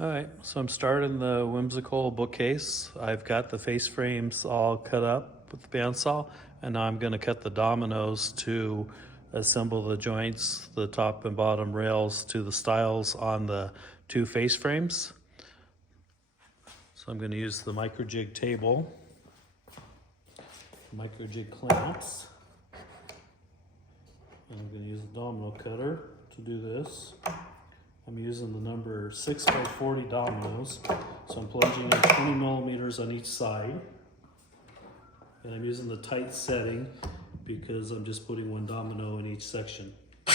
All right, so I'm starting the Whimsical bookcase. I've got the face frames all cut up with the bandsaw, and now I'm going to cut the dominoes to assemble the joints, the top and bottom rails to the stiles on the two face frames. So I'm going to use the micro jig table, micro jig clamps, and I'm going to use the domino cutter to do this. I'm using the number 6x40 dominoes, so I'm plunging in 20 millimeters on each side. And I'm using the tight setting because I'm just putting one domino in each section. So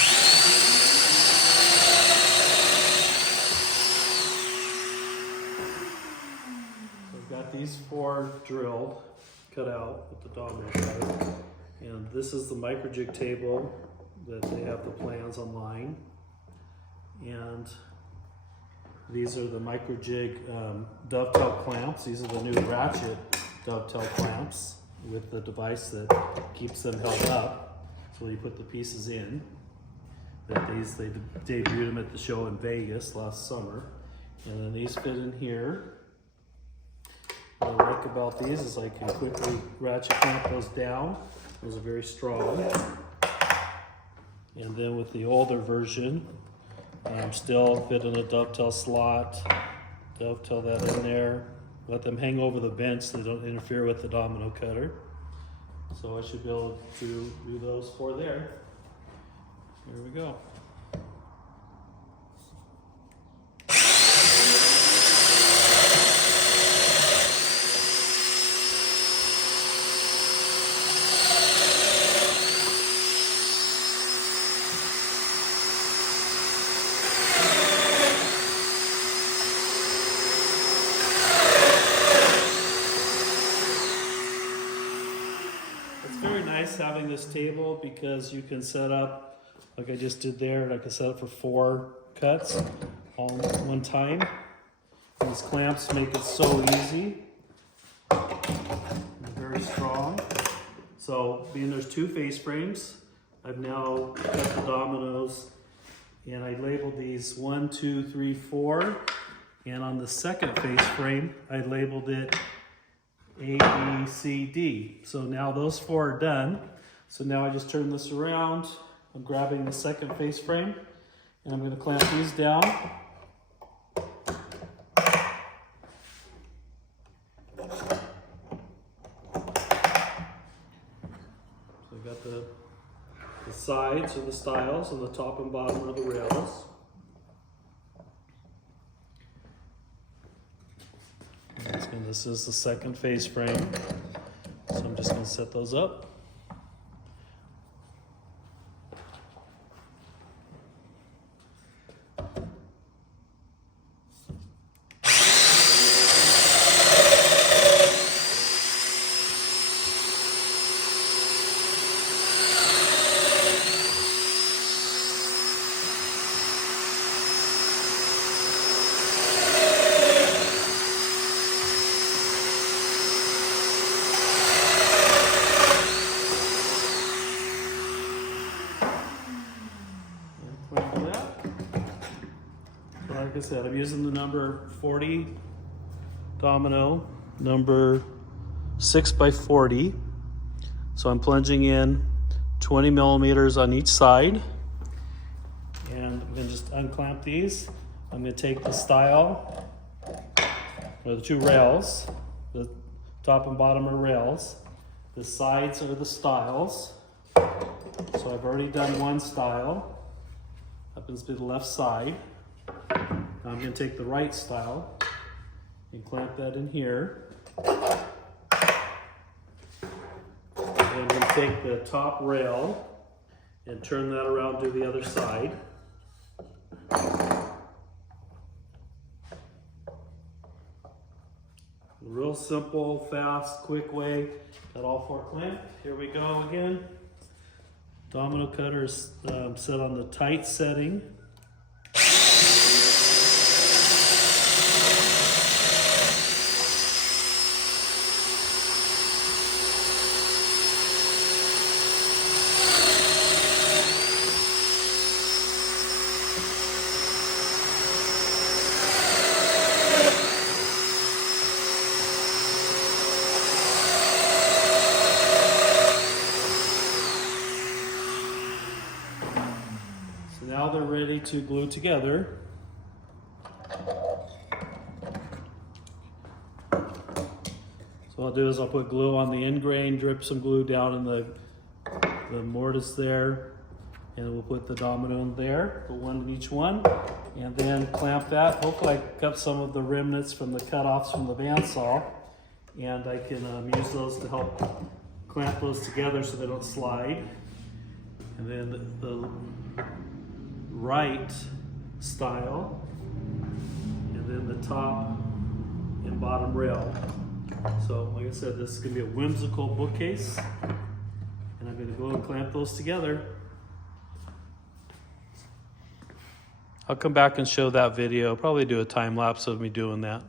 I've got these four drilled, cut out with the domino cutter. And this is the micro jig table that they have the plans online. And these are the micro jig dovetail clamps. These are the new ratchet dovetail clamps with the device that keeps them held up. So you put the pieces in. They debuted them at the show in Vegas last summer. And then these fit in here. What I like about these is I can quickly ratchet clamp those down. Those are very strong. And then with the older version, still fit in a dovetail slot, dovetail that in there, let them hang over the bench so they don't interfere with the domino cutter. So I should be able to do those four there. Here we go. It's very nice having this table because you can set up, like I just did there, and I can set up for 4 cuts all at one time. These clamps make it so easy. They're very strong. So being there's 2 face frames, I've now cut the dominoes and I labeled these 1, 2, 3, 4. And on the second face frame, I labeled it A, B, C, D. So now those 4 are done. So now I just turn this around. I'm grabbing the second face frame and I'm going to clamp these down. So I've got the sides or the stiles and the top and bottom of the rails. This is the second face frame, so I'm just going to set those up. Like I said, I'm using the number 40 domino, number 6x40. So I'm plunging in 20 millimeters on each side. And I'm going to just unclamp these. I'm going to take the stile, or the 2 rails, the top and bottom are rails. The sides are the stiles. So I've already done one stile. Happens to be the left side. Now I'm going to take the right stile and clamp that in here. And I'm going to take the top rail and turn that around to the other side. Real simple, fast, quick way. Got all 4 clamped. Here we go again. Domino cutter is set on the tight setting. ready to glue together. So what I'll do is I'll put glue on the end grain, drip some glue down in the mortise there, and we'll put the domino in there, put one in each one, and then clamp that. Hopefully I got some of the remnants from the cutoffs from the bandsaw, and I can use those to help clamp those together so they don't slide. And then the right style, and then the top and bottom rail. So like I said, this is gonna be a whimsical bookcase, and I'm gonna go and clamp those together. I'll come back and show that video, probably do a time lapse of me doing that.